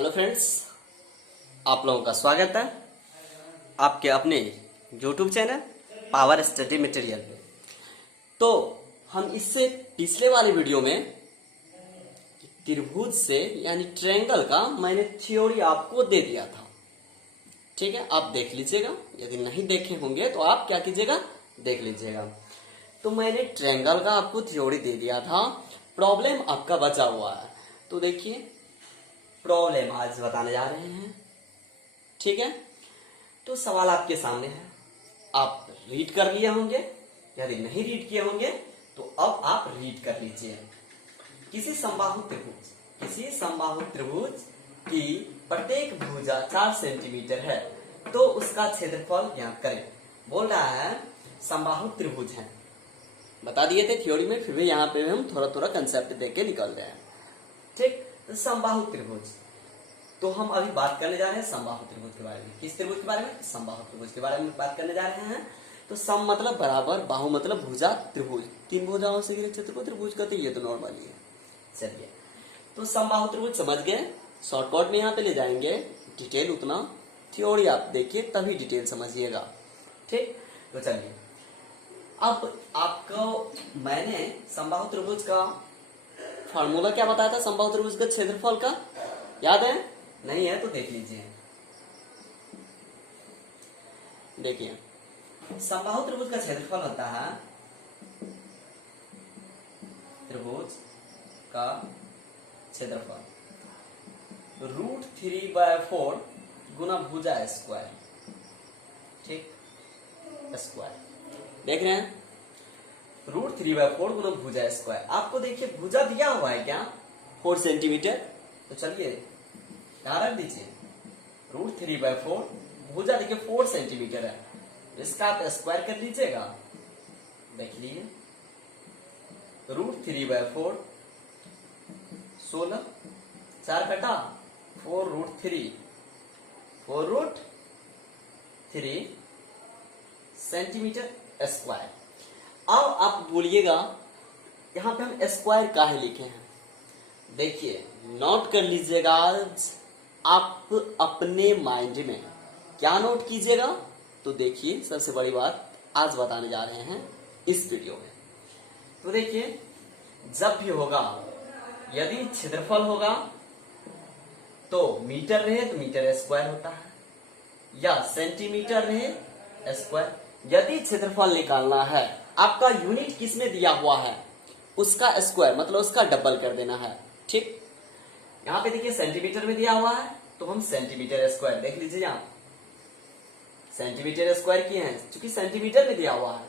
Hello friends, आप लोगों का स्वागत है आपके अपने YouTube channel power study material पे। तो हम इससे पिछले वाले वीडियो में त्रिभुज से यानी ट्रायंगल का मैंने थ्योरी आपको दे दिया था। ठीक है, आप देख लीजिएगा। यदि नहीं देखे होंगे तो आप क्या कीजिएगा, देख लीजिएगा। तो मैंने ट्रायंगल का आपको थ्योरी दे दिया था, प्रॉब्लम आपका बचा हुआ है। तो देखिए, प्रॉब्लम आज बताने जा रहे हैं। ठीक है, तो सवाल आपके सामने है, आप रीड कर लिए होंगे। यदि नहीं रीड किए होंगे तो अब आप रीड कर लीजिए। किसी समबाहु त्रिभुज की प्रत्येक भुजा 4 सेंटीमीटर है, तो उसका क्षेत्रफल ज्ञात करें। बोल रहा है समबाहु त्रिभुज है, बता दिए थे थ्योरी में, फिर भी यहाँ पे हम थोड़ा थोड़ा कंसेप्ट देख के निकल रहे हैं। ठीक, समबाहु त्रिभुज, तो हम अभी बात करने जा रहे हैं समबाहु त्रिभुज के बारे में। किस त्रिभुज के बारे में? समबाहु त्रिभुज के बारे में बात करने जा रहे हैं। तो सम मतलब बराबर, बाहु मतलब भुजा, त्रिभुज 3 भुजाओं से घिरे क्षेत्र को त्रिभुज कहते हैं। ये तो नॉर्मली है। चलिए, तो समबाहु त्रिभुज समझ गए। शॉर्टकट में यहाँ पे ले जाएंगे, डिटेल उतना थ्योरी आप देखिए तभी डिटेल समझिएगा। ठीक, तो चलिए, अब आपको मैंने समबाहु त्रिभुज का फार्मूला क्या बताया था? समबाहु त्रिभुज का क्षेत्रफल का याद है? नहीं है तो देख लीजिए। देखिए, समबाहु त्रिभुज का क्षेत्रफल होता है त्रिभुज का क्षेत्रफल √3/4 गुना भुजा स्क्वायर। ठीक, स्क्वायर देख रहे हैं, √3/4 गुना भुजा स्क्वायर। आपको देखिए भुजा दिया हुआ है क्या? 4 सेंटीमीटर। तो चलिए यहाँ रख दीजिए, √3/4 भुजा देखिए 4 सेंटीमीटर है, इसका आप स्क्वायर कर लीजिएगा। देख लीजिए, √3/4 16, 4 कटा 4√3 सेंटीमीटर स्क्वायर। अब आप बोलिएगा यहां पे हम स्क्वायर काहे लिखे हैं? देखिए, नोट कर लीजिएगा। आप अपने माइंड में क्या नोट कीजिएगा? तो देखिए, सबसे बड़ी बात आज बताने जा रहे हैं इस वीडियो में। तो देखिए, जब भी होगा, यदि क्षेत्रफल होगा तो मीटर रहे तो मीटर स्क्वायर होता है, या सेंटीमीटर रहे स्क्वायर। यदि क्षेत्रफल निकालना है, आपका यूनिट किसमें दिया हुआ है उसका स्क्वायर मतलब उसका डबल कर देना है। ठीक, यहाँ पे देखिए सेंटीमीटर में दिया हुआ है तो हम सेंटीमीटर स्क्वायर, देख लीजिए यहाँ सेंटीमीटर स्क्वायर किए हैं क्योंकि सेंटीमीटर में दिया हुआ है।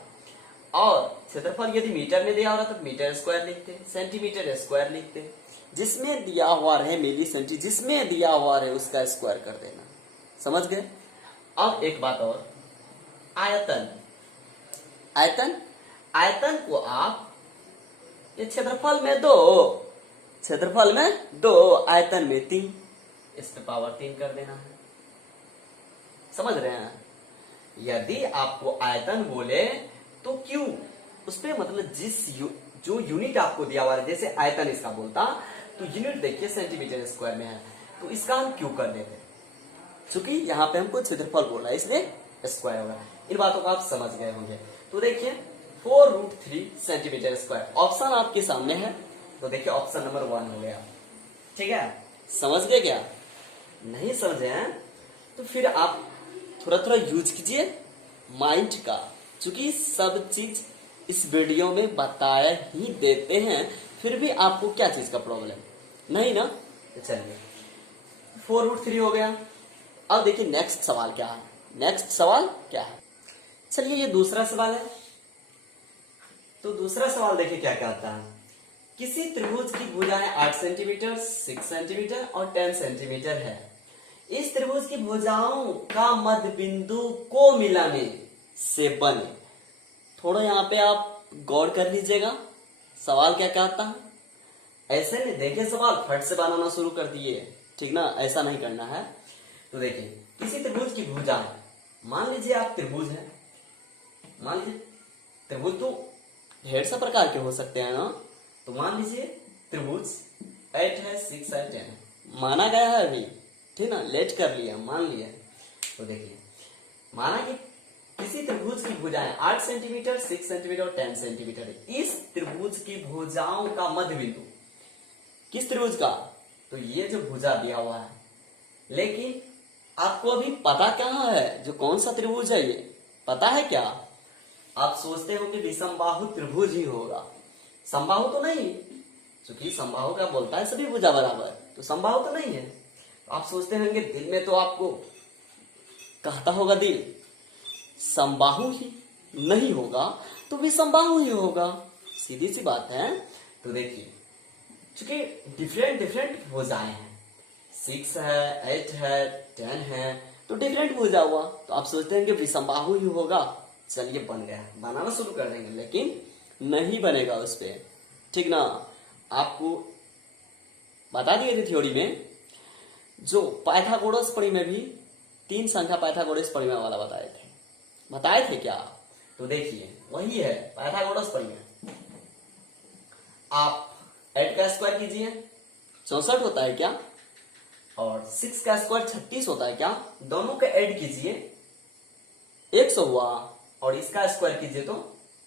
और क्षेत्रफल यदि मीटर में दिया हो रहा तो मीटर स्क्वायर लिखते, सेंटीमीटर स्क्वायर लिखते। जिसमें दिया हुआ रहे मिली सेंटी, जिसमें दिया हुआ रहे उसका स्क्वायर कर देना। समझ गए? अब एक बात और, आयतन। आयतन आयतन को आप ये क्षेत्रफल में 2, क्षेत्रफल में 2, आयतन में 3, इस पे पावर 3 कर देना है। समझ रहे हैं? यदि आपको आयतन बोले तो क्यों उस पे मतलब जो यूनिट आपको दिया हुआ है, जैसे आयतन इसका बोलता तो यूनिट देखिए सेंटीमीटर स्क्वायर में है, तो इसका हम क्यों कर देते? क्योंकि यहाँ पे हमको क्षेत्रफल बोला है इसलिए स्क्वायर होगा। इन बातों को आप समझ गए होंगे। तो देखिए 4√3 सेंटीमीटर स्क्वायर ऑप्शन आपके सामने है। तो देखिए ऑप्शन नंबर 1 हो गया। ठीक है, समझ गए क्या? नहीं समझे हैं तो फिर आप थोड़ा थोड़ा यूज कीजिए माइंड का, क्योंकि सब चीज इस वीडियो में बताया ही देते हैं, फिर भी आपको क्या चीज का प्रॉब्लम नहीं ना? तो चलिए 4√3 हो गया। अब देखिए नेक्स्ट सवाल क्या है। नेक्स्ट सवाल क्या है? चलिए ये दूसरा सवाल है। तो दूसरा सवाल देखिए क्या कहता है। किसी त्रिभुज की भुजाएं 8 सेंटीमीटर, 6 सेंटीमीटर और 10 सेंटीमीटर है। इस त्रिभुज की भुजाओं का मध्य बिंदु को मिलाने से बने। थोड़ा यहाँ पे आप गौर कर लीजिएगा, सवाल क्या कहता है। ऐसे नहीं देखे सवाल फट से बनाना शुरू कर दिए, ठीक ना? ऐसा नहीं करना है। तो देखिए, किसी त्रिभुज की भुजाएं, मान लीजिए आप त्रिभुज है, मान लीजिए त्रिभुज तो ढेर सा प्रकार के हो सकते हैं ना। तो मान लीजिए त्रिभुज 8 है, 6 है, 10 है, माना गया है अभी ठीक ना, लेट कर लिया, मान लिया। तो देखिए, माना कि किसी त्रिभुज की भुजाएं 8 सेंटीमीटर, 6 सेंटीमीटर और 10 सेंटीमीटर है। इस त्रिभुज की भुजाओं का मध्य बिंदु, किस त्रिभुज का, तो ये जो भुजा दिया हुआ है, लेकिन आपको अभी पता कहाँ है जो कौन सा त्रिभुज है, ये पता है क्या? आप सोचते हो कि विषमबाहु त्रिभुज ही होगा, समबाहु तो नहीं, क्योंकि समबाहु का बोलता है सभी भुजा बराबर, तो समबाहु तो नहीं है। तो आप सोचते होंगे दिल में, तो आपको कहता होगा दिल समबाहु ही नहीं होगा तो विषमबाहु ही होगा, सीधी सी बात है। तो देखिए, चूंकि डिफरेंट डिफरेंट भुजाएं हैं, 6 है, 8 है, 10 है, तो डिफरेंट भुजा हुआ, तो आप सोचते हैं कि विषमबाहु ही होगा। चलिए, बन गया, बनाना शुरू कर देंगे, लेकिन नहीं बनेगा उस पे, ठीक ना। आपको बता दिए थे थ्योरी में, जो पाइथागोरस प्रमेय भी 3 संख्या पाइथागोरस प्रमेय वाला बताए थे क्या? तो देखिए, वही है पाइथागोरस प्रमेय। आप 8 का स्क्वायर कीजिए, 64 होता है क्या? और 6 का स्क्वायर 36 होता है क्या? दोनों का ऐड कीजिए, 100 हुआ, और इसका स्क्वायर कीजिए तो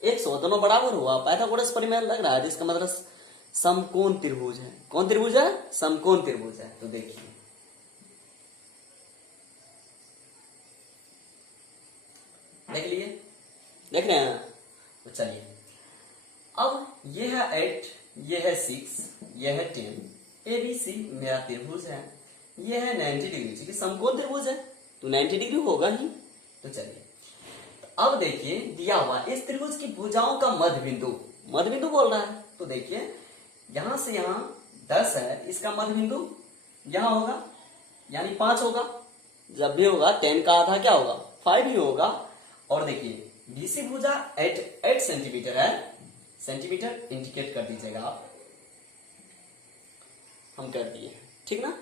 100, दोनों बराबर हुआ। पाइथागोरस प्रमेय लग रहा है, जिसका मतलब समकोण त्रिभुज है। कौन त्रिभुज है? समकोण त्रिभुज है। तो देखिए, देख लिए, देख रहे हैं? तो चलिए, अब ये है 8, ये है 6, ये है 10, ABC मेरा त्रिभुज है, ये है 90 डिग्री, क्योंकि समकोण त्रिभुज है तो 90 डिग्री होगा ही। तो चलिए, अब देखिए, दिया हुआ इस त्रिभुज की भुजाओं का मध्य बिंदु बोल रहा है। तो देखिए, यहां से यहां 10 है, इसका मध्य बिंदु यहां होगा, यानी 5 होगा। जब भी होगा 10 का आधा क्या होगा? 5 ही होगा। और देखिए, बीसी भुजा 8 सेंटीमीटर है, सेंटीमीटर इंडिकेट कर दीजिएगा आप, हम कर दिए, ठीक ना।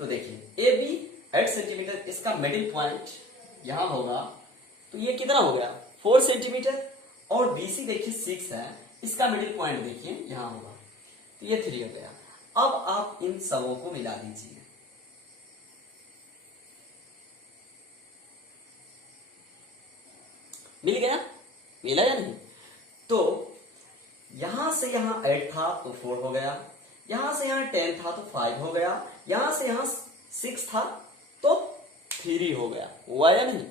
तो देखिए, ए बी 8 सेंटीमीटर, इसका मिडिल पॉइंट यहां होगा, तो ये कितना हो गया? 4 सेंटीमीटर। और बीसी देखिए 6 है, इसका मिडिल पॉइंट देखिए यहां होगा, तो ये 3 हो गया। अब आप इन सबों को मिला दीजिए, मिल गया, मिला या नहीं? तो यहां से यहां 8 था तो 4 हो गया, यहां से यहां 10 था तो 5 हो गया, यहां से यहां 6 था तो 3 हो गया, हुआ या नहीं?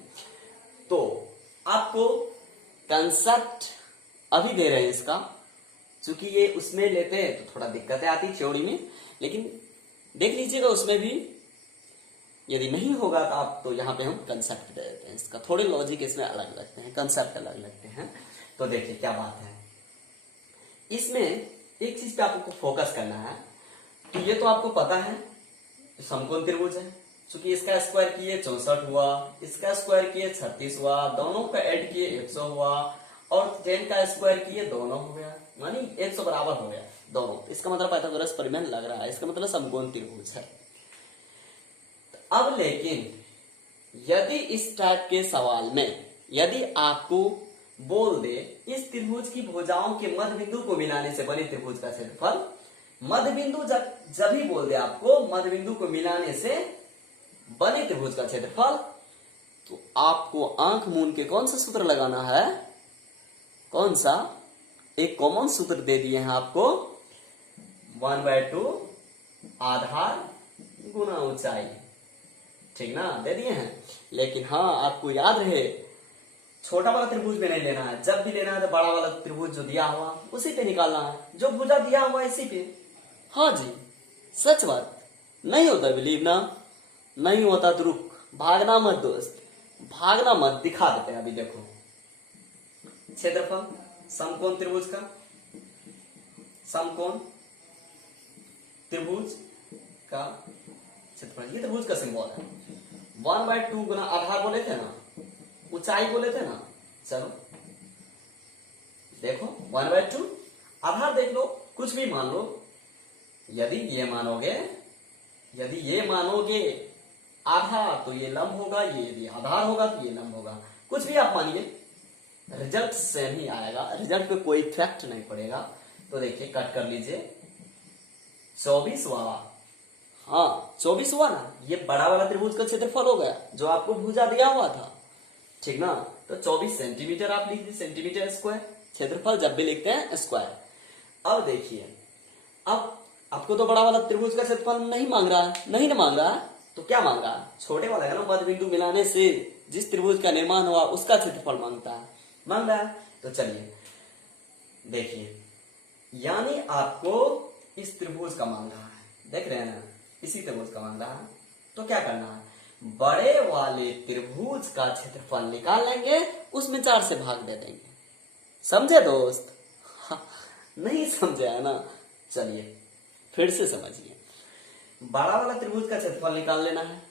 तो आपको कंसेप्ट अभी दे रहे हैं इसका, क्योंकि ये उसमें लेते हैं तो थोड़ा दिक्कतें आती थ्योरी में, लेकिन देख लीजिएगा उसमें भी यदि नहीं होगा तो आप, तो यहाँ पे हम कंसेप्ट दे देते हैं इसका, थोड़े लॉजिक इसमें अलग लगते हैं, कंसेप्ट अलग लगते हैं। तो देखिए क्या बात है, इसमें एक चीज पे आपको फोकस करना है। तो ये तो आपको पता है समकोण त्रिभुज है, क्योंकि इसका स्क्वायर किए 64 हुआ, इसका स्क्वायर किए 36 हुआ, दोनों का ऐड किए 100 हुआ, और 10 का स्क्वायर किए दोनों हो गया, यानी 100 बराबर हो गया दोनों। इसका मतलब पाइथागोरस प्रमेय लग रहा है, इसका मतलब समकोण त्रिभुज है। अब लेकिन यदि इस टाइप के सवाल में यदि आपको बोल दे इस त्रिभुज की भुजाओं के मध्य बिंदु को मिलाने से बने त्रिभुज का क्षेत्रफल, मध्य बिंदु जब ही बोल दे आपको मध्य बिंदु को मिलाने से बने त्रिभुज का क्षेत्रफल, तो आपको आंख मूंद के कौन सा सूत्र लगाना है? कौन सा? एक कॉमन सूत्र दे दिए हैं आपको, 1/2 आधार गुना ऊंचाई, ठीक ना, दे दिए हैं। लेकिन हाँ, आपको याद रहे, छोटा वाला त्रिभुज में नहीं लेना है, जब भी लेना है तो बड़ा वाला त्रिभुज जो दिया हुआ उसी पे निकालना है, जो भुजा दिया हुआ इसी पे। हाँ जी, सच बात, नहीं होता बिलीव ना, नहीं होता तो रुक, भागना मत दोस्त, भागना मत, दिखा देते हैं अभी। देखो क्षेत्रफल समकोण त्रिभुज का, समकोण त्रिभुज का क्षेत्रफल, ये त्रिभुज का सिंबल है। 1/2 गुना आधार बोले थे ना, ऊंचाई बोले थे ना, चलो देखो 1/2 आधार देख लो, कुछ भी मान लो। यदि ये मानोगे आधार तो ये लंब होगा, ये यदि आधार होगा तो ये लंब होगा, कुछ भी आप मानिए, रिजल्ट सेम ही आएगा, रिजल्ट पे कोई इफेक्ट नहीं पड़ेगा। तो देखिए कट कर लीजिए, 24 वाला हाँ 24 हुआ ना, ये बड़ा वाला त्रिभुज का क्षेत्रफल हो गया जो आपको भुजा दिया हुआ था, ठीक ना। तो 24 सेंटीमीटर आप लिख दीजिए, सेंटीमीटर स्क्वायर। क्षेत्रफल जब भी लिखते हैं स्क्वायर। अब देखिए, अब आपको तो बड़ा वाला त्रिभुज का क्षेत्रफल नहीं मांग रहा है, नहीं ना मांग रहा है, तो क्या मांग रहा है? छोटे वाला का ना मध्य बिंदु मिलाने से जिस त्रिभुज का निर्माण हुआ उसका क्षेत्रफल मांगता है, मांग रहा है। तो चलिए देखिए, यानी आपको इस त्रिभुज का मांग रहा है, देख रहे हैं ना, इसी त्रिभुज का मांग रहा है। तो क्या करना है, बड़े वाले त्रिभुज का क्षेत्रफल निकाल लेंगे, उसमें 4 से भाग दे देंगे। समझे दोस्त? नहीं समझे है ना? चलिए फिर से समझिए, बड़ा वाला त्रिभुज का क्षेत्रफल निकाल लेना है।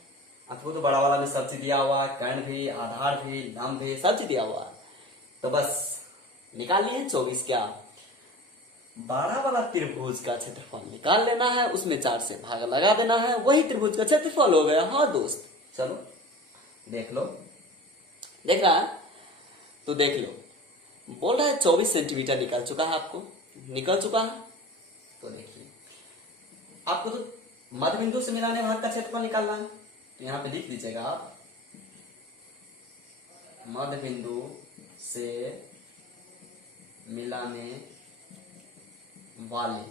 आपको तो बड़ा वाला में सब चीज दिया हुआ है, कर्ण भी, आधार भी, लंब भी, सब चीज दिया हुआ है। तो बस निकाल लिए 24 क्या, बड़ा वाला त्रिभुज का क्षेत्रफल निकाल लेना है, उसमें 4 से भाग लगा देना है, वही त्रिभुज का क्षेत्रफल हो गया। हाँ दोस्त, चलो देख लो, देख रहा है? तो देख लो, बोल रहा है 24 सेंटीमीटर निकल चुका है, आपको निकल चुका है। तो देखिए, आपको तो मध्य बिंदु से मिलाने भाग का क्षेत्रफल निकालना है, तो यहां पे लिख दीजिएगा आप, मध्य बिंदु से मिलाने वाले,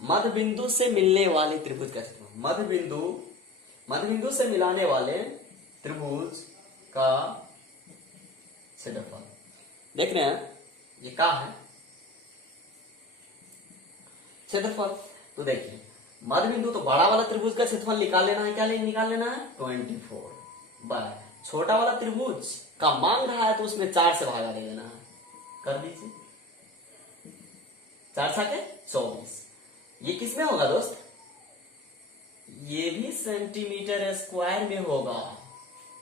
मध्य बिंदु से मिलने वाले त्रिभुज का क्षेत्रफल, मध्य बिंदु से मिलाने वाले त्रिभुज का क्षेत्रफल। देख रहे हैं ये क्या है, क्षेत्रफल। तो देखिए, मध्य बिंदु तो बड़ा वाला त्रिभुज का क्षेत्रफल निकाल लेना है, क्या निकाल लेना है 24 बाय छोटा वाला त्रिभुज का मांग रहा है, तो उसमें 4 से भागा दे देना है, कर दीजिए, 4 छके 24। ये किस में होगा दोस्त? ये भी सेंटीमीटर स्क्वायर में होगा,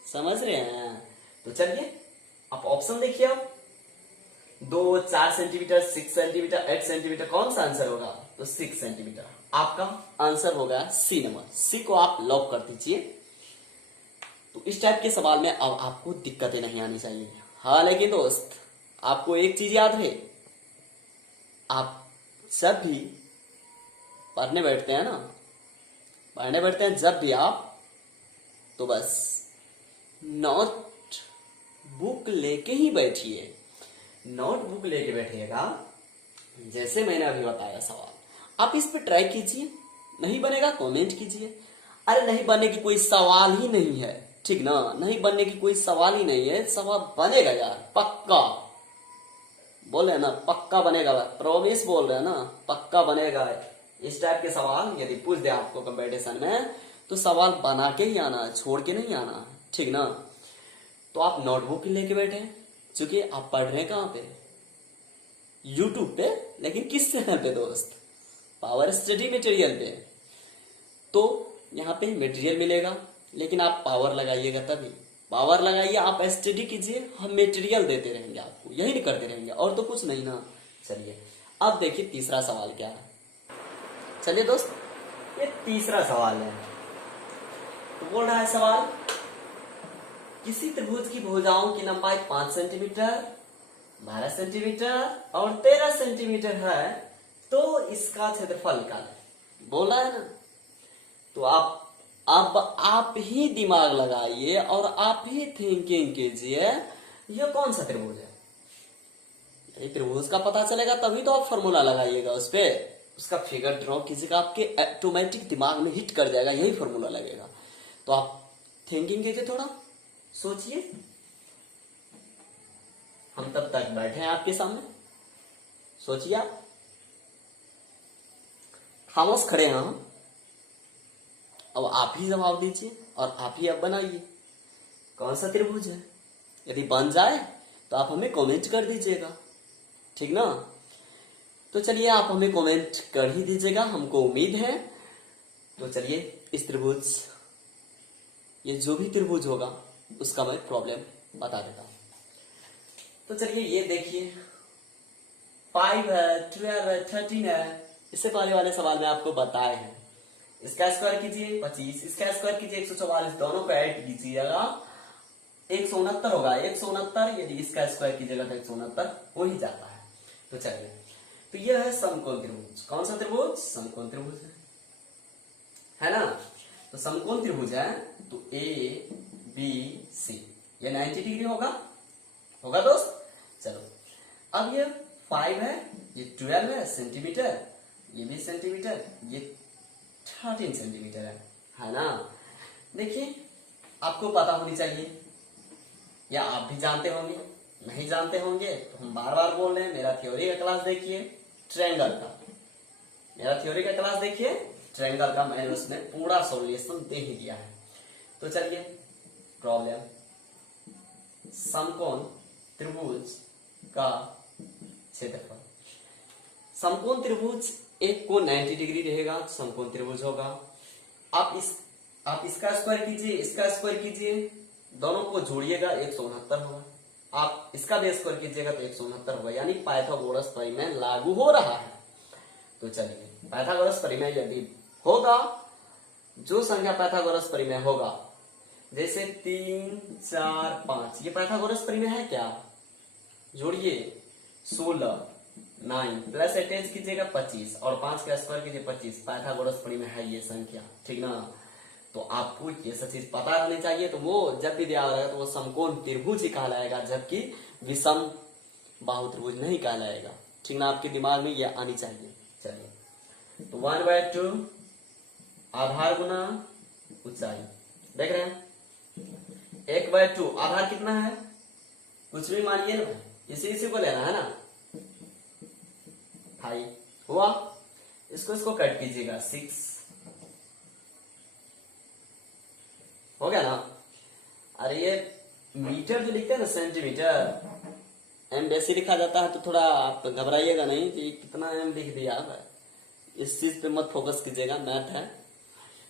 समझ रहे हैं? तो चलिए आप ऑप्शन देखिए, आप 2, 4 सेंटीमीटर, 6 सेंटीमीटर, 8 सेंटीमीटर, कौन सा आंसर होगा? तो 6 सेंटीमीटर आपका आंसर होगा, सी नंबर, सी को आप लॉक कर दीजिए। तो इस टाइप के सवाल में अब आपको दिक्कतें नहीं आनी चाहिए। हाँ लेकिन दोस्त, आपको एक चीज याद है, आप जब भी पढ़ने बैठते हैं ना, पढ़ने बैठते हैं जब भी आप, तो बस नोट बुक लेके ही बैठिए, नोटबुक लेके बैठिएगा। जैसे मैंने अभी बताया सवाल, आप इस पे ट्राई कीजिए, नहीं बनेगा कमेंट कीजिए। अरे नहीं बनने की कोई सवाल ही नहीं है, ठीक ना, नहीं बनने की कोई सवाल ही नहीं है, सवाल बनेगा यार, पक्का बोल रहे हैं ना, पक्का बनेगा, प्रॉमिस बोल रहे हैं ना, पक्का बनेगा। इस टाइप के सवाल यदि पूछ दे आपको कंपटीशन में, तो सवाल बना के ही आना है, छोड़ के नहीं आना, ठीक ना। तो आप नोटबुक लेके बैठे, क्योंकि आप पढ़ रहे हैं कहाँ पे, यूट्यूब पे, लेकिन किस चैनल पे दोस्त? पावर स्टडी मटेरियल पे। तो यहाँ पे मटेरियल मिलेगा, लेकिन आप पावर लगाइएगा तभी, पावर लगाइए, आप स्टडी कीजिए, हम मटेरियल देते रहेंगे आपको, यही नहीं करते रहेंगे, और तो कुछ नहीं ना। चलिए अब देखिए तीसरा सवाल क्या है। चलिए दोस्त, ये तीसरा सवाल है। तो बोल रहा है सवाल, किसी त्रिभुज की भुजाओं की लंबाई 5 सेंटीमीटर, 12 सेंटीमीटर और 13 सेंटीमीटर है, तो इसका क्षेत्रफल निकालें, बोला है ना। तो आप ही दिमाग लगाइए और आप ही थिंकिंग कीजिए, ये कौन सा त्रिभुज है। यदि त्रिभुज का पता चलेगा तभी तो आप फॉर्मूला लगाइएगा, उस पे उसका फिगर ड्रॉ कीजिएगा, आपके ऑटोमेटिक दिमाग में हिट कर जाएगा, यही फॉर्मूला लगेगा। तो आप थिंकिंग कीजिए, थोड़ा सोचिए, हम तब तक बैठे हैं आपके सामने, सोचिए, आप खामोश खड़े हैं हम, अब आप ही जवाब दीजिए और आप ही अब बनाइए कौन सा त्रिभुज है। यदि बन जाए तो आप हमें कमेंट कर दीजिएगा, ठीक ना। तो चलिए आप हमें कमेंट कर ही दीजिएगा, हमको उम्मीद है। तो चलिए इस त्रिभुज, ये जो भी त्रिभुज होगा उसका मैं प्रॉब्लम बता देता हूं। तो चलिए ये देखिए, 5 है, 12 है, 13 है, इससे पहले वाले सवाल में आपको बताए हैं। इसका स्क्वायर कीजिए 25, इसका स्क्वायर कीजिए 144, दोनों को ऐड कीजिएगा 169 होगा, 169। यदि इसका स्क्वायर कीजिएगा तो 169 हो ही जाता है। तो चलिए, तो ये है समकोण त्रिभुज, कौन सा त्रिभुज? समकोण त्रिभुज है। है ना। तो समकोण त्रिभुज है तो ए बी सी ये 90 डिग्री होगा दोस्त। चलो अब ये 5 है, ये 12 है सेंटीमीटर, ये भी सेंटीमीटर, ये 13 सेंटीमीटर है ना। देखिए आपको पता होनी चाहिए या आप भी जानते होंगे, नहीं जानते होंगे तो हम बार बार बोल रहे हैं। मेरा थ्योरी का क्लास देखिए ट्रायंगल का, मेरा थ्योरी का क्लास देखिए ट्रायंगल का, मैंने उसमें पूरा सॉल्यूशन दे ही दिया है। तो चलिए प्रॉब्लम, समकोण त्रिभुज का क्षेत्रफल। समकोण त्रिभुज एक कोण 90 डिग्री रहेगा, समकोण त्रिभुज होगा। आप इसका स्क्वायर कीजिए, इसका स्क्वायर कीजिए, दोनों को जोड़िएगा 169 होगा। आप इसका भी स्क्वायर कीजिएगा तो 169 होगा, यानी पाइथागोरस प्रमेय लागू हो रहा है। तो चलिए पाइथागोरस प्रमेय यदि होगा, जो संख्या पाइथागोरस प्रमेय होगा, जैसे 3 4 5, ये पाइथागोरस प्रमेय है क्या? जोड़िए 16 9 प्लस अटैच कीजिएगा 25 और 5 का स्क्वायर कीजिए 25, पाइथागोरस प्रमेय है ये संख्या, ठीक ना। तो आपको ये सब चीज पता रहनी चाहिए। तो वो जब भी दिया रहेगा तो वो समकोण त्रिभुज ही कहलाएगा, जबकि विषम बाहु त्रिभुज नहीं कहलाएगा, ठीक ना। आपके दिमाग में ये आनी चाहिए। चलिए तो 1/2 आधार गुना ऊंचाई, देख रहे हैं 1/2 आधार कितना है, कुछ भी मानिए ना, इसी को लेना है ना। 5 हुआ, इसको कट कीजिएगा 6 हो गया ना। अरे ये मीटर जो लिखते हैं ना सेंटीमीटर, एम बेसी लिखा जाता है तो थोड़ा आप घबराइएगा नहीं कि कितना एम लिख दिया है, इस चीज पे मत फोकस कीजिएगा, मैथ है।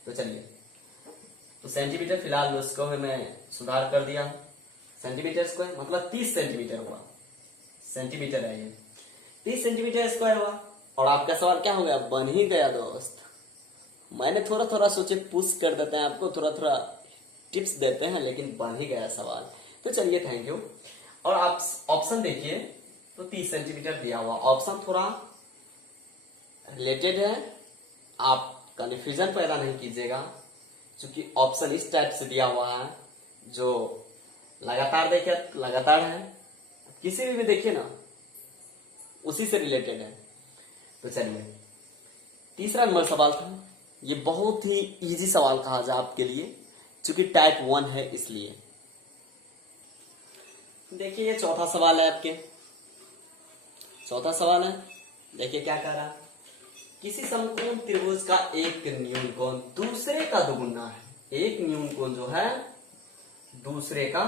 तो चलिए तो सेंटीमीटर फिलहाल उसको मैं सुधार कर दिया, सेंटीमीटर स्क्वायर मतलब 30 सेंटीमीटर हुआ, सेंटीमीटर है ये 30 सेंटीमीटर स्क्वायर हुआ। और आपका सवाल क्या हो गया, बन ही गया दोस्त। मैंने थोड़ा सोचे पुश कर देते हैं आपको, थोड़ा टिप्स देते हैं, लेकिन बन ही गया सवाल। तो चलिए थैंक यू। और आप ऑप्शन देखिए तो 30 सेंटीमीटर दिया हुआ, ऑप्शन थोड़ा रिलेटेड है, आप कंफ्यूजन पैदा नहीं कीजिएगा, क्योंकि ऑप्शन इस टाइप से दिया हुआ है जो लगातार देखिए, लगातार है, किसी भी देखिए ना उसी से रिलेटेड है। तो चलिए तीसरा नंबर सवाल था, ये बहुत ही इजी सवाल कहा जाए आपके लिए, क्योंकि टाइप 1 है इसलिए। देखिए ये चौथा सवाल है आपके, चौथा सवाल है, देखिए क्या कह रहा है, किसी समकोण त्रिभुज का एक न्यून कोण दूसरे का दुगुना है, एक न्यून कोण जो है दूसरे का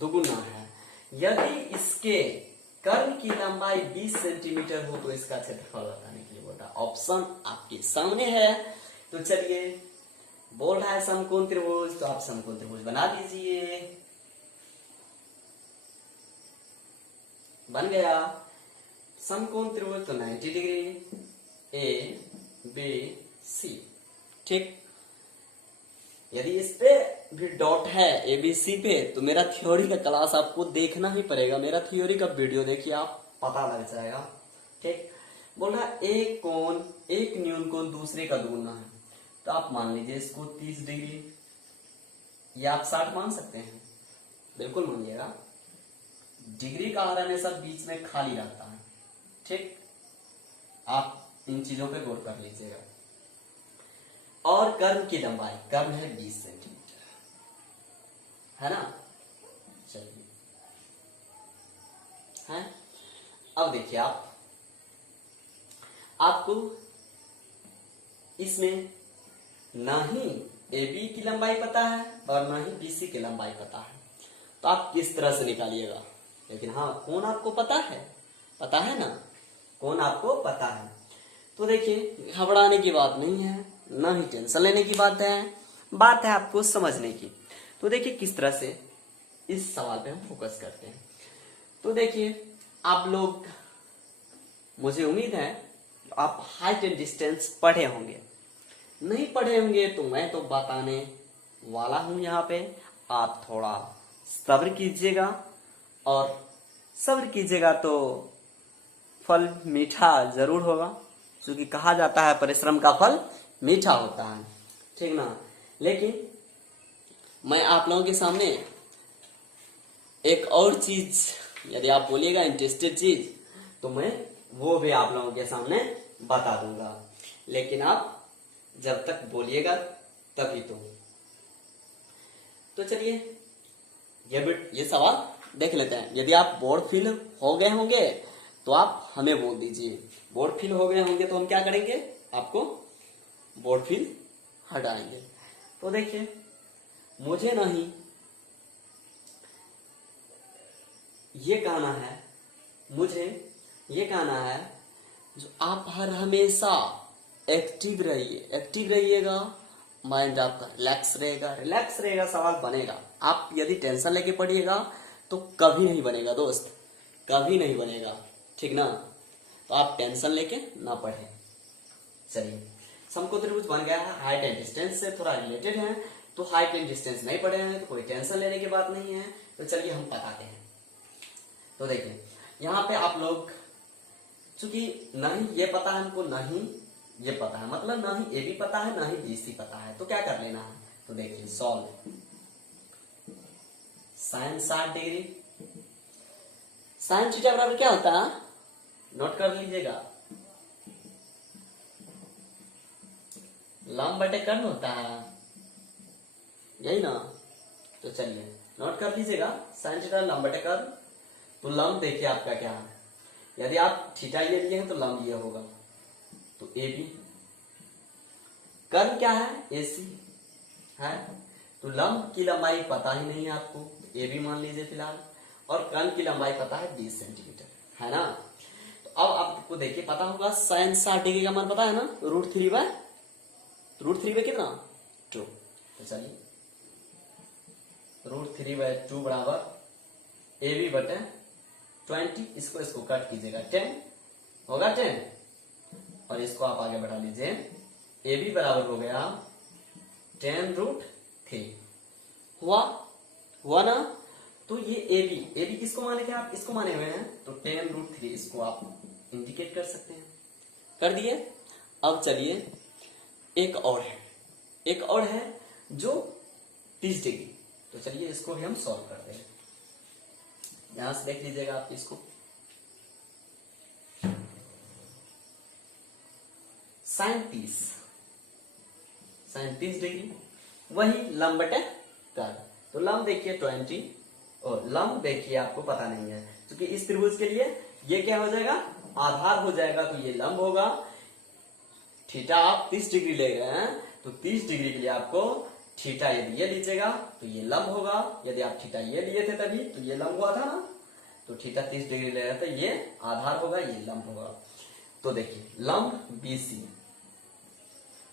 दुगुना है, यदि इसके कर्ण की लंबाई 20 सेंटीमीटर हो तो इसका क्षेत्रफल बताने के लिए बोला। ऑप्शन आपके सामने है। तो चलिए बोल रहा है समकोण त्रिभुज, तो आप समकोण त्रिभुज बना दीजिए, बन गया समकोण त्रिभुज। तो 90 डिग्री ए बी सी, ठीक। यदि इस पे भी डॉट है एबीसी पे तो मेरा थ्योरी का क्लास आपको देखना ही पड़ेगा, मेरा थ्योरी का वीडियो देखिए, आप पता लग जाएगा, ठीक। बोल रहा है एक कोण, एक न्यून कोण दूसरे का दुगुना है, तो आप मान लीजिए इसको 30 डिग्री, या आप 60 मान सकते हैं, बिल्कुल मानिएगा। डिग्री का हर हमेशा बीच में खाली रहता है, ठीक। आप इन चीजों पे गौर कर लीजिएगा। और कर्ण की लंबाई, कर्ण है 20 सेंटीमीटर, है ना। चलिए है, अब देखिए आपको इसमें ना ही AB की लंबाई पता है और ना ही BC की लंबाई पता है, तो आप किस तरह से निकालिएगा। लेकिन हाँ कोण आपको पता है ना, कोण आपको पता है। तो देखिए घबराने की बात नहीं है, ना ही टेंशन लेने की बात है आपको समझने की। तो देखिए किस तरह से इस सवाल पे हम फोकस करते हैं। तो देखिए आप लोग, मुझे उम्मीद है आप हाइट एंड डिस्टेंस पढ़े होंगे, नहीं पढ़े होंगे तो मैं तो बताने वाला हूं यहाँ पे, आप थोड़ा सब्र कीजिएगा, और सब्र कीजिएगा तो फल मीठा जरूर होगा, क्योंकि कहा जाता है परिश्रम का फल मीठा होता है, ठीक ना। लेकिन मैं आप लोगों के सामने एक और चीज, यदि आप बोलिएगा इंटरेस्टेड चीज, तो मैं वो भी आप लोगों के सामने बता दूंगा, लेकिन आप जब तक बोलिएगा तभी तो चलिए ये सवाल देख लेते हैं। यदि आप बोर्ड फिल हो गए होंगे तो आप हमें बोल दीजिए, बोर्ड फिल हो गए होंगे तो हम क्या करेंगे, आपको बोर्ड फिल हटाएंगे। तो देखिए, मुझे नहीं ये कहना है, मुझे ये कहना है जो आप हर हमेशा एक्टिव रहिए, एक्टिव रहिएगा, माइंड आपका रिलैक्स रहेगा, रिलैक्स रहेगा, सवाल बनेगा। आप यदि टेंशन लेके पढ़िएगा तो कभी नहीं बनेगा दोस्त, कभी नहीं बनेगा, ठीक ना। तो आप टेंशन लेके ना पढ़े। चलिए, समकोण त्रिभुज बन गया है, हाइट एंड डिस्टेंस से थोड़ा रिलेटेड है, तो हाइट एंड डिस्टेंस नहीं पढ़े हैं तो कोई टेंशन लेने की बात नहीं है। तो चलिए हम बताते हैं। तो देखिए, यहाँ पे आप लोग, चूंकि नहीं ये पता है हमको, नहीं ये पता है, मतलब ना ही ए बी पता है ना ही बी सी पता है, तो क्या कर लेना है। तो देखिए, solve sine 60 degree, sine theta बराबर क्या होता है, नोट कर लीजिएगा, लंब बटे कर्ण होता है, यही ना। तो चलिए नोट कर लीजिएगा, साइन थीटा लंब बटे कर्ण। तो लंब देखिए आपका क्या है, यदि आप थीटा ये लिए हैं तो लंब ये होगा, तो ए बी। कर्ण क्या है, ए सी है। तो लंब की लंबाई पता ही नहीं है आपको, ए बी मान लीजिए फिलहाल, और कर्ण की लंबाई पता है 20 सेंटीमीटर, है ना। तो अब आपको देखिए पता होगा साइन 60 डिग्री का मान पता है ना, √3 बाय कितना 2। तो चलिए, √3/2 बराबर ए बी बटे 20, इसको कट कीजिएगा, 10 होगा 10, और इसको आप आगे बढ़ा लीजिए, ए बी बराबर हो गया 10√3, हुआ ना। तो ये ए बी किसको माने थे आप, इसको माने हुए हैं, तो 10√3 इसको आप इंडिकेट कर सकते हैं, कर दिए। अब चलिए एक और है जो 30 डिग्री, तो चलिए इसको भी हम सॉल्व करते हैं। यहां से देख लीजिएगा आप इसको, साइन 30 डिग्री, वही लंब बटे कर्ण। तो लंब देखिए 20, और लंब देखिए आपको पता नहीं है, क्योंकि इस त्रिभुज के लिए ये क्या हो जाएगा, आधार हो जाएगा, तो ये लंब होगा। थीटा आप 30 डिग्री ले गए हैं, तो 30 डिग्री के लिए आपको थीटा यदि ये लीजिएगा तो ये लंब होगा, यदि आप थीटा ये लिए थे तभी तो ये लंब हुआ था ना। तो थीटा 30 डिग्री ले रहे थे, ये आधार होगा, ये लंब होगा। तो देखिए, लंब BC,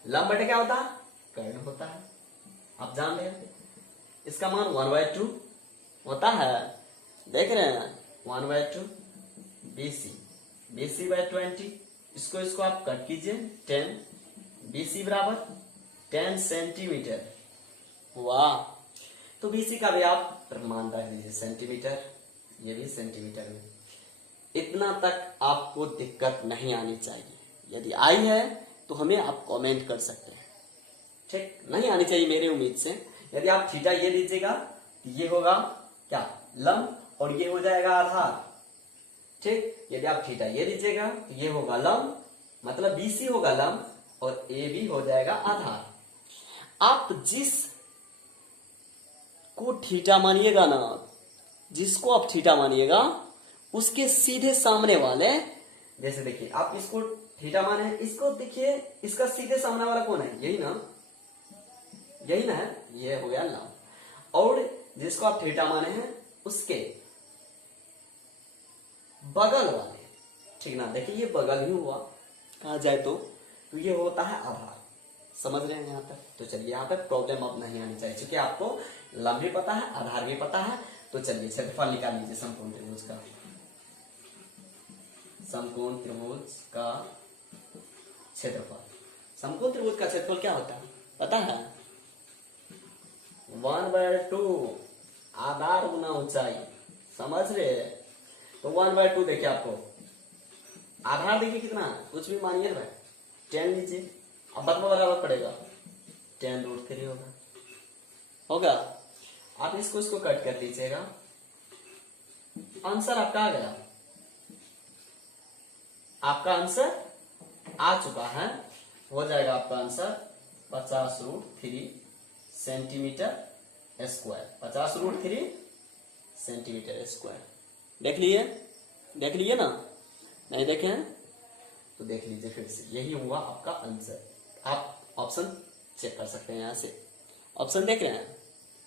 लंब बटे क्या होता है, कर्ण होता है, आप जान रहे हैं। इसका मान 1/2 होता है, देख रहे हैं, 1/2 BC/20, इसको आप कट कीजिए, 10, BC बराबर 10 सेंटीमीटर हुआ। तो BC का भी आप मान रख लीजिए सेंटीमीटर, ये भी सेंटीमीटर में। इतना तक आपको दिक्कत नहीं आनी चाहिए, यदि आई है तो हमें आप कमेंट कर सकते हैं, ठीक, नहीं आनी चाहिए मेरी उम्मीद से। यदि आप थीटा ये लीजिएगा तो ये होगा क्या, लंब, और ये हो जाएगा आधार, ठीक। यदि आप थीटा ये लीजिएगा तो ये होगा लंब, मतलब BC होगा लंब, और AB हो जाएगा आधार। आप जिस को थीटा मानिएगा ना, जिसको आप थीटा मानिएगा, उसके सीधे सामने वाले, जैसे देखिए आप इसको थीटा माने, इसको देखिए, इसका सीधे सामने वाला कौन है, यही ना है, ये हो गया लंब। और जिसको आप थीटा माने हैं उसके बगल वाले, ठीक ना, देखिए ये बगल ही हुआ कहा जाए तो ये होता है आधार, समझ रहे हैं यहाँ तक। तो चलिए यहाँ पे प्रॉब्लम अब नहीं आनी चाहिए, क्योंकि आपको लंब भी पता है, आधार भी पता है। तो चलिए क्षेत्रफल निकाल लीजिए समकोण त्रिभुज का, समकोण त्रिभुज का क्षेत्रफल। समकोण त्रिभुज का क्षेत्रफल क्या होता है पता है, 1/2 आधार गुना ऊंचाई, समझ रहे। तो 1/2 देखिए, आपको आधार देखिए कितना, कुछ भी मानिए भाई, 10 लीजिए, अब बराबर पड़ेगा 10√3 होगा। आप इसको कट कर लीजिएगा, आंसर आपका आ गया। आपका आंसर आ चुका है, हो जाएगा आपका answer 50√3 centimetre square. 50√3 centimetre square. देख लिए ना? नहीं देखे हैं तो देख लीजिए फिर से, यही हुआ आपका आंसर। आप ऑप्शन चेक कर सकते हैं यहां से। ऑप्शन देख रहे हैं?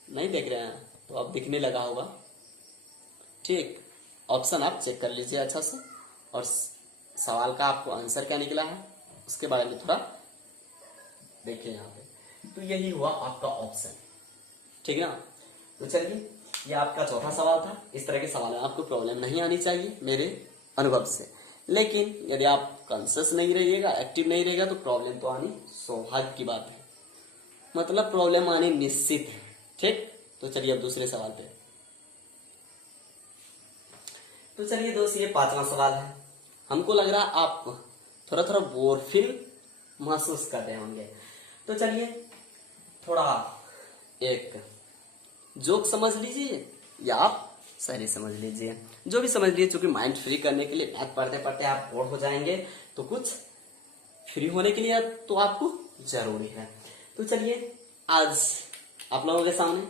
नहीं देख रहे हैं तो अब दिखने लगा होगा। ठीक, ऑप्शन आप चेक कर लीजिए अच्छा से, और सवाल का आपको आंसर क्या निकला है उसके बारे में थोड़ा देखिए यहाँ पे। तो यही हुआ आपका ऑप्शन, ठीक है ना? तो चलिए, ये आपका चौथा सवाल था। इस तरह के सवाल में आपको प्रॉब्लम नहीं आनी चाहिए मेरे अनुभव से, लेकिन यदि आप कॉन्शियस नहीं रहिएगा, एक्टिव नहीं रहेगा, तो प्रॉब्लम तो आनी सौभाग्य की बात है, मतलब प्रॉब्लम आनी निश्चित है। ठीक, तो चलिए अब दूसरे सवाल पे। तो चलिए दोस्त, ये 5वां सवाल है। हमको लग रहा है आप थोड़ा थोड़ा बोर फील महसूस कर रहे होंगे, तो चलिए थोड़ा एक जोक समझ लीजिए या आप शायरी समझ लीजिए, जो भी समझ लीजिए, क्योंकि माइंड फ्री करने के लिए मैथ पढ़ते पढ़ते आप बोर हो जाएंगे, तो कुछ फ्री होने के लिए तो आपको जरूरी है। तो चलिए, आज आप लोगों के सामने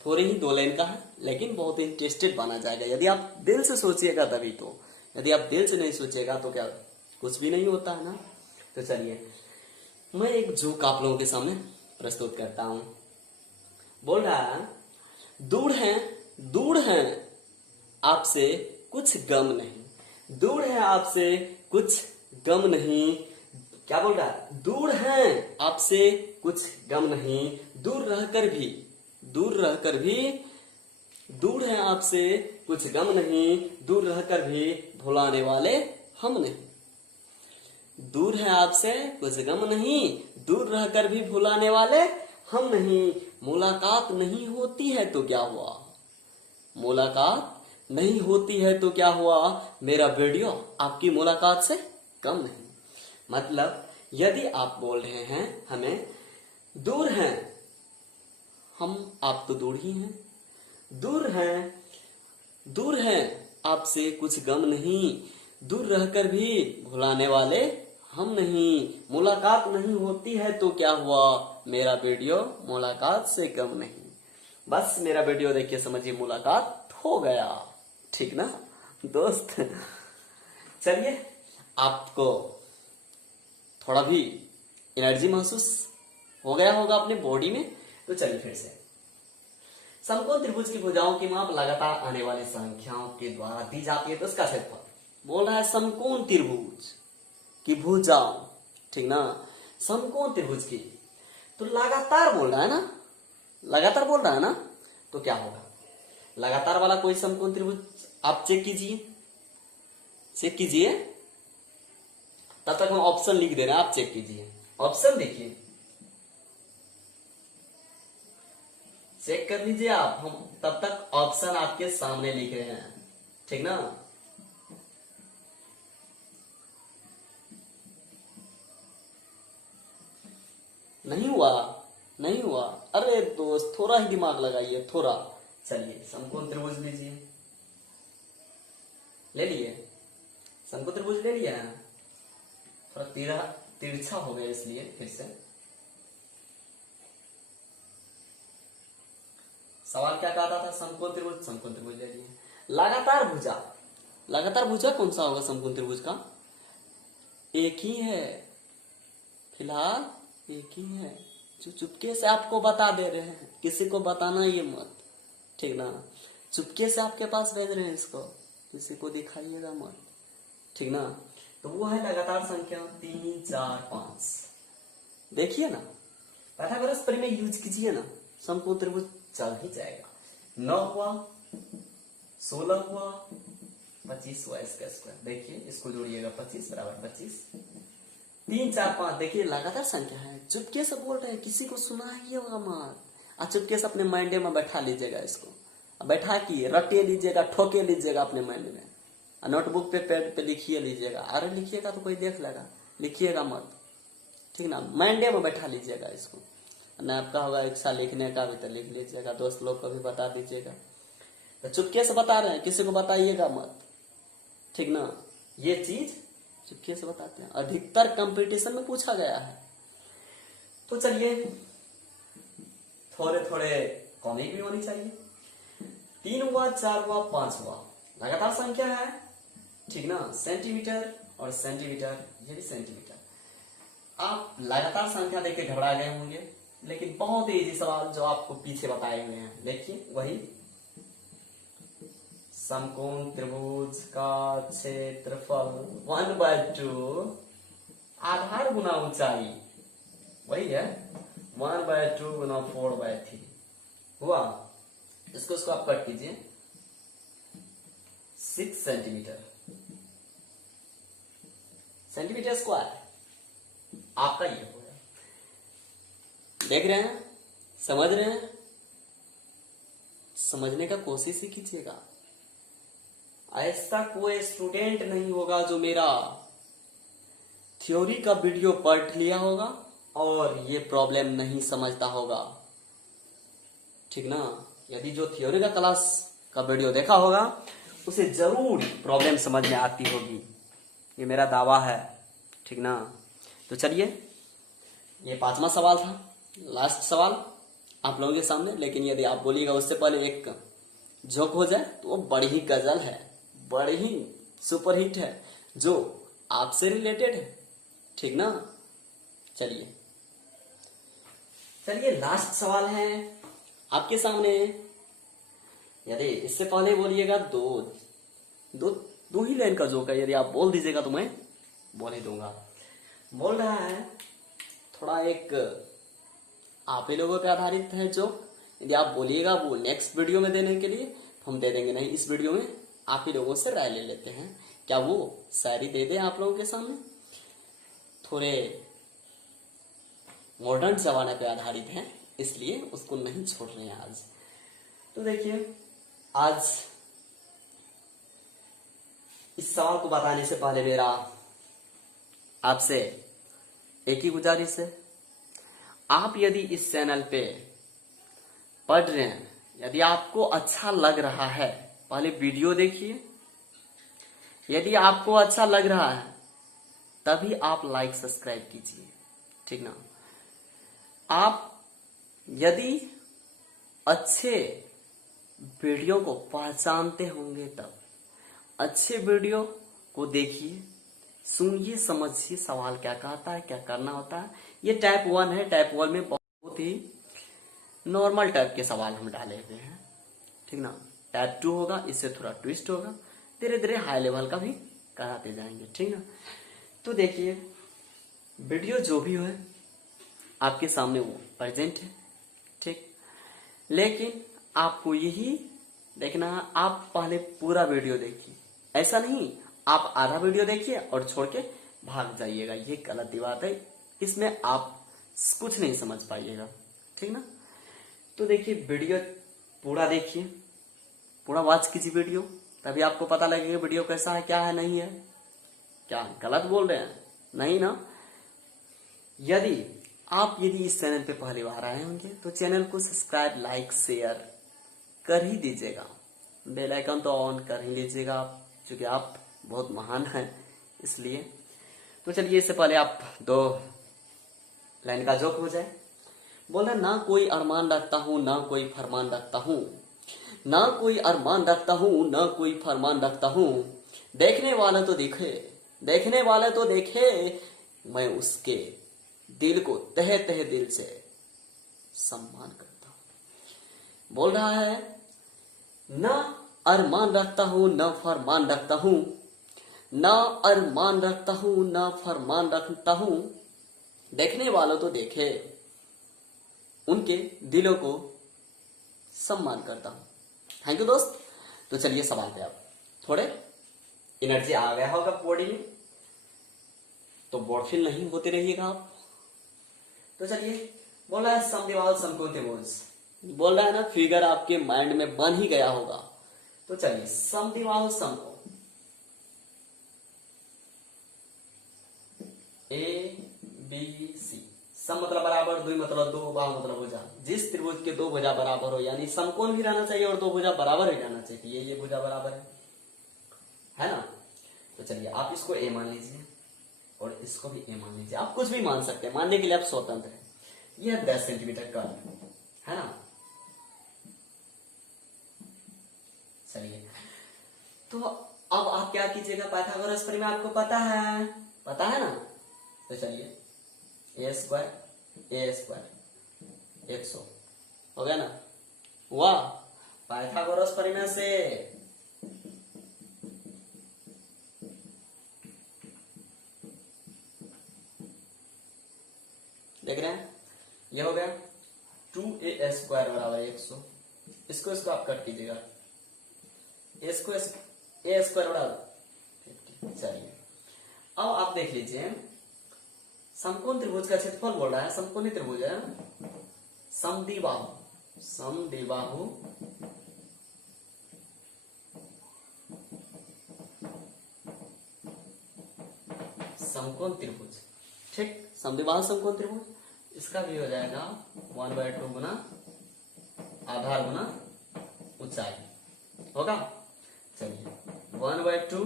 थोड़ी ही 2 लाइन का है, लेकिन बहुत इंटरेस्टेड बना जाएगा यदि आप दिल से सोचिएगा तभी तो। यदि आप दिल से नहीं सोचिएगा तो क्या कुछ भी नहीं होता है ना। तो चलिए, मैं एक जोक आप लोगों के सामने प्रस्तुत करता हूं। बोल रहा है, दूर है आपसे कुछ गम नहीं, दूर है आपसे कुछ गम नहीं। क्या बोल रहा है? दूर है आपसे कुछ गम नहीं, दूर रहकर भी, दूर है आपसे कुछ गम नहीं, दूर रहकर भी भुलाने वाले हम नहीं। दूर है आपसे कुछ गम नहीं, दूर रहकर भी भुलाने वाले हम नहीं। मुलाकात नहीं होती है तो क्या हुआ, मुलाकात नहीं होती है तो क्या हुआ, मेरा वीडियो आपकी मुलाकात से कम नहीं। मतलब यदि आप बोल रहे हैं हमें दूर हैं हम, आप तो दूर ही हैं, दूर हैं आपसे कुछ गम नहीं, दूर रहकर भी भुलाने वाले हम नहीं। मुलाकात नहीं होती है तो क्या हुआ, मेरा वीडियो मुलाकात से कम नहीं। बस मेरा वीडियो देखिए, समझिए मुलाकात हो गया। ठीक ना दोस्त? चलिए, आपको थोड़ा भी एनर्जी महसूस हो गया होगा अपने बॉडी में। तो चलिए फिर से, समकोण त्रिभुज की भुजाओं की माप लगातार आने वाली संख्याओं के द्वारा दी जाती है, तो इसका क्षेत्रफल। बोल रहा है समकोण त्रिभुज की भुजाओं, ठीक ना? समकोण त्रिभुज की, तो लगातार बोल रहा है ना, लगातार बोल रहा है ना, तो क्या होगा? लगातार वाला कोई समकोण त्रिभुज आप चेक कीजिए, तब तक हम ऑप्शन लिख दे रहे हैं, आप चेक कीजिए। ऑप्शन देखिए, चेक कर लीजिए आप, हम तब तक ऑप्शन आपके सामने लिख रहे हैं, ठीक ना? नहीं हुआ, अरे दोस्त थोड़ा ही दिमाग लगाइए, थोड़ा। चलिए, समकोण त्रिभुज लीजिए, ले लिए, समकोण त्रिभुज ले लिया ना? थोड़ा तिरछा हो गया इसलिए फिर से। सवाल क्या कहता था? समकोण त्रिभुज ले लिए। लगातार भुजा कौन सा होगा समकोण त्रिभुज का? एक ही है, फिलहाल एक ही है, जो चुपके से आपको बता दे रहे हैं, किसी को बताना ये मत, ठीक ना? चुपके से आपके पास भेज रहे हैं इसको, किसी को दिखाइएगा मत, ठीक ना? तो वो है लगातार संख्या 3, 4, 5। देखिए ना, पाइथागोरस प्रमेय यूज कीजिए ना, समकोण त्रिभुज चल ही जाएगा। 9 हुआ, 16 हुआ, 25 हुआ, इसका स्क्वायर देखिए, इसको जोड़िएगा, 25 बराबर 25। 3, 4, 5 देखिए लगातार संख्या है, चुपके से बोल रहे हैं, किसी को सुनाइएगा मत, चुपके से अपने माइंड में बैठा लीजिएगा इसको, बैठा के रटे लीजिएगा, ठोके लीजिएगा अपने माइंड में, नोटबुक पे पेन पे लिखिए लीजिएगा। अरे लिखिएगा तो कोई देख लेगा, लिखिएगा मत, ठीक ना? माइंड में बैठा लीजिएगा इसको, आपका होगा इच्छा लिखने का भी तो लिख लीजिएगा, दोस्त लोग को भी बता दीजिएगा। तो चुपके से बता रहे हैं, किसी को बताइएगा मत, ठीक ना। ये चीज चुपके से बताते हैं, अधिकतर कंपटीशन में पूछा गया है। तो चलिए थोड़े थोड़े कॉमिक भी होनी चाहिए। 3 हुआ, 4 हुआ, 5 हुआ, लगातार संख्या है, ठीक ना। सेंटीमीटर और सेंटीमीटर, ये भी सेंटीमीटर। आप लगातार संख्या देख के घबरा गए होंगे, लेकिन बहुत ही इजी सवाल जो आपको पीछे बताए हुए हैं, देखिए वही। समकोण त्रिभुज का क्षेत्रफल 1/2 आधार गुना ऊंचाई, वही है 1/2 गुना 4/3 हुआ। इसको आप कट कीजिए, 6 सेंटीमीटर, सेंटीमीटर स्क्वायर आपका ये हो गया। देख रहे हैं, समझ रहे हैं, समझने का कोशिश ही कीजिएगा। ऐसा कोई स्टूडेंट नहीं होगा जो मेरा थ्योरी का वीडियो पढ़ लिया होगा और ये प्रॉब्लम नहीं समझता होगा, ठीक ना। यदि जो थ्योरी का क्लास का वीडियो देखा होगा उसे जरूर प्रॉब्लम समझ में आती होगी, ये मेरा दावा है, ठीक ना। तो चलिए, ये 5वां सवाल था, लास्ट सवाल आप लोगों के सामने। लेकिन यदि आप बोलिएगा उससे पहले एक जोक हो जाए तो वो बड़ी ही गजल है, बड़ी ही सुपरहिट है, जो आपसे रिलेटेड है, ठीक ना। चलिए लास्ट सवाल है आपके सामने। यदि इससे पहले बोलिएगा दो ही लाइन का जोक है, यदि आप बोल दीजिएगा तो मैं बोल ही दूंगा। बोल रहा है थोड़ा एक आप ही लोगों पे आधारित है जोक। यदि आप बोलिएगा वो नेक्स्ट वीडियो में देने के लिए तो हम दे देंगे, नहीं इस वीडियो में आप ही लोगों से राय ले लेते हैं, क्या वो शायरी दे दें आप लोगों के सामने। थोड़े मॉडर्न जमाने पे आधारित है, इसलिए उसको नहीं छोड़ रहे हैं आज। तो देखिए, आज इस सवाल को बताने से पहले मेरा आपसे एक ही गुजारिश है, आप यदि इस चैनल पे पढ़ रहे हैं, यदि आपको अच्छा लग रहा है, पहले वीडियो देखिए। यदि आपको अच्छा लग रहा है तभी आप लाइक सब्सक्राइब कीजिए, ठीक ना। आप यदि अच्छे वीडियो को पहचानते होंगे तब अच्छे वीडियो को देखिए, सुनिए, समझिए सवाल क्या कहता है, क्या करना होता है। ये टाइप 1 है, टाइप 1 में बहुत ही नॉर्मल टाइप के सवाल हम डाले हुए हैं, ठीक ना। टाइप 2 होगा, इससे थोड़ा ट्विस्ट होगा, धीरे धीरे हाई लेवल का भी कराते जाएंगे, ठीक ना। तो देखिए, वीडियो जो भी है आपके सामने वो प्रेजेंट है, ठीक। लेकिन आपको यही देखना है, आप पहले पूरा वीडियो देखिए, ऐसा नहीं आप आधा वीडियो देखिए और छोड़ के भाग जाइएगा, ये गलत बात है, इसमें आप कुछ नहीं समझ पाइएगा, ठीक ना। तो देखिए, वीडियो पूरा देखिए, पूरा वॉच कीजिए वीडियो, तभी आपको पता लगेगा वीडियो कैसा है, क्या है, नहीं है। क्या गलत बोल रहे हैं? नहीं ना। यदि इस चैनल पे पहली बार आए होंगे तो चैनल को सब्सक्राइब, लाइक, शेयर कर ही दीजिएगा, बेल आइकन तो ऑन कर ही लीजिएगा आप, क्योंकि आप बहुत महान हैं इसलिए। तो चलिए, इससे पहले आप 2 लाइन का जोक हो जाए। बोला, ना कोई अरमान रखता हूँ, ना कोई फरमान रखता हूँ, ना कोई अरमान रखता हूँ, ना कोई फरमान रखता हूँ, देखने वाला तो देखे, देखने वाला तो देखे, मैं उसके दिल को तहे तहे दिल से सम्मान करता हूँ। बोल रहा है, ना अरमान रखता हूँ, ना फरमान रखता हूँ, ना अरमान रखता हूँ, ना फरमान रखता हूँ, देखने वालों तो देखे, उनके दिलों को सम्मान करता हूं। थैंक यू दोस्त। तो चलिए सवाल पे, आप थोड़े एनर्जी आ गया होगा बॉडी में, तो बोर्डफिल नहीं होते रहिएगा आप। तो चलिए, बोल रहा है समद्विबाहु समकोण त्रिभुज, बोल रहा है ना, फिगर आपके माइंड में बन ही गया होगा। तो चलिए, समद्विबाहु समकोण A B C, सम मतलब बराबर, द्वि मतलब दो, बाहु मतलब भुजा। जिस त्रिभुज के दो भुजा बराबर हो, यानी समकोण भी रहना चाहिए और दो भुजा बराबर भी रहना चाहिए, ये भुजा बराबर है ना। तो चलिए आप इसको ए मान लीजिए और इसको भी ए मान लीजिए, आप कुछ भी मान सकते हैं, मानने के लिए आप स्वतंत्र हैं। यह 10 सेंटीमीटर का है ना। चलिए तो अब आप क्या कीजिएगा, पाइथागोरस प्रमेय आपको पता है ना। तो चलिए ए स्क्वायर 100 हो गया ना। वाह, पाइथागोरस प्रमेय से देख रहे हैं, ये हो गया 2a स्क्वायर बराबर 100। इसको आप कट कीजिएगा, ए स्क्वायर बराबर 50। चलिए अब आप देख लीजिए, समकोण त्रिभुज का क्षेत्रफल बोल रहा है, समकोणी त्रिभुज है, समद्विबाहु समकोण त्रिभुज, ठीक, समद्विबाहु समकोण त्रिभुज। इसका भी हो जाएगा 1/2 गुना आधार गुना ऊंचाई होगा। चलिए 1/2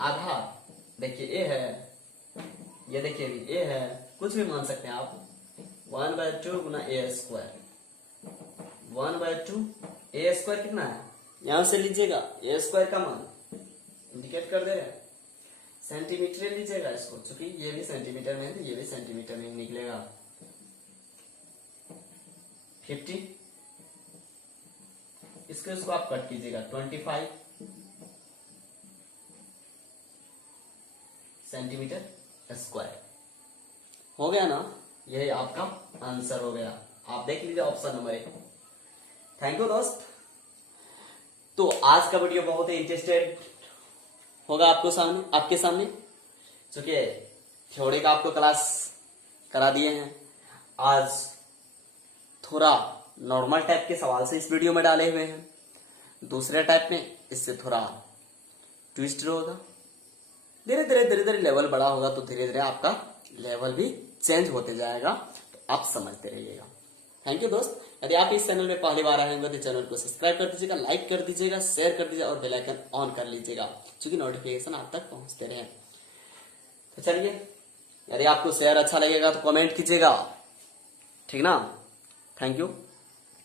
आधार, देखिए ए है, ये देखिए ए है, कुछ भी मान सकते हैं आप। 1/2 गुना ए स्क्वायर, 1/2 ए स्क्वायर कितना है, यहां से लीजिएगा ए स्क्वायर का मान इंडिकेट कर दे रहे हैं, सेंटीमीटर लीजिएगा इसको, चूंकि ये भी सेंटीमीटर में है, ये भी सेंटीमीटर में निकलेगा। 50, इसको आप कट कीजिएगा, 25 सेंटीमीटर स्क्वायर हो गया ना। यही आपका आंसर हो गया, आप देख लीजिए ऑप्शन नंबर 1। थैंक यू दोस्त। तो आज का वीडियो बहुत ही इंटरेस्टेड होगा आपके सामने, चूंकि थ्योरी का आपको क्लास करा दिए हैं। आज थोड़ा नॉर्मल टाइप के सवाल से इस वीडियो में डाले हुए हैं, दूसरे टाइप में इससे थोड़ा ट्विस्ट होगा। धीरे धीरे लेवल बड़ा होगा तो धीरे धीरे आपका लेवल भी चेंज होते जाएगा, तो आप समझते रहिएगा। थैंक यू दोस्त। यदि आप इस चैनल में पहली बार आए होंगे तो चैनल को सब्सक्राइब कर दीजिएगा, लाइक कर दीजिएगा, शेयर कर दीजिएगा और बेल आइकन ऑन कर लीजिएगा, क्योंकि नोटिफिकेशन आप तक पहुंचते रहे। तो चलिए, यदि आपको शेयर अच्छा लगेगा तो कमेंट कीजिएगा, ठीक ना। Thank you.